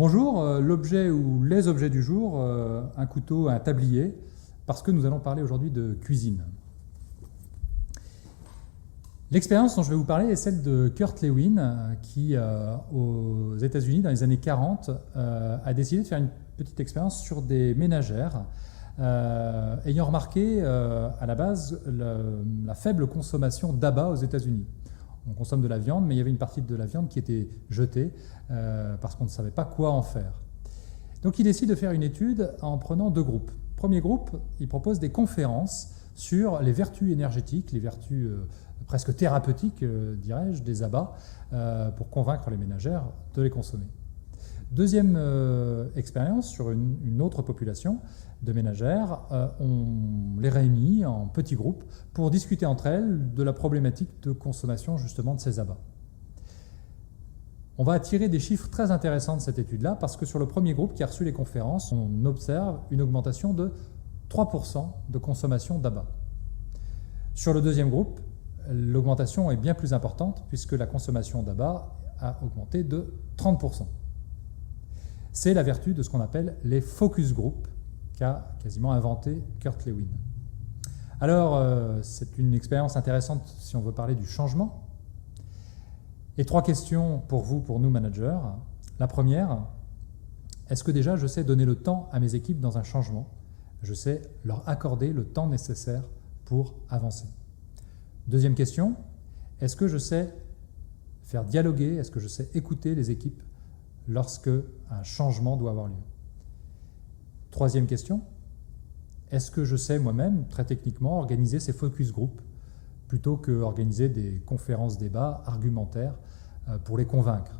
Bonjour, l'objet ou les objets du jour, un couteau, un tablier, parce que nous allons parler aujourd'hui de cuisine. L'expérience dont je vais vous parler est celle de Kurt Lewin, qui, aux États-Unis, dans les années 40, a décidé de faire une petite expérience sur des ménagères, ayant remarqué à la base la faible consommation d'abats aux États-Unis. On consomme de la viande, mais il y avait une partie de la viande qui était jetée parce qu'on ne savait pas quoi en faire. Donc il décide de faire une étude en prenant deux groupes. Premier groupe, il propose des conférences sur les vertus énergétiques, les vertus presque thérapeutiques, dirais-je, des abats, pour convaincre les ménagères de les consommer. Deuxième expérience sur une autre population de ménagères, on les réunit en petits groupes pour discuter entre elles de la problématique de consommation justement de ces abats. On va tirer des chiffres très intéressants de cette étude-là parce que sur le premier groupe qui a reçu les conférences, on observe une augmentation de 3% de consommation d'abats. Sur le deuxième groupe, l'augmentation est bien plus importante puisque la consommation d'abats a augmenté de 30%. C'est la vertu de ce qu'on appelle les focus group qu'a quasiment inventé Kurt Lewin. Alors, c'est une expérience intéressante si on veut parler du changement. Et trois questions pour vous, pour nous managers. La première, est-ce que déjà je sais donner le temps à mes équipes dans un changement? Je sais leur accorder le temps nécessaire pour avancer. Deuxième question, est-ce que je sais faire dialoguer, est-ce que je sais écouter les équipes lorsque un changement doit avoir lieu? Troisième question, est-ce que je sais moi-même, très techniquement, organiser ces focus group plutôt qu'organiser des conférences débats argumentaires pour les convaincre?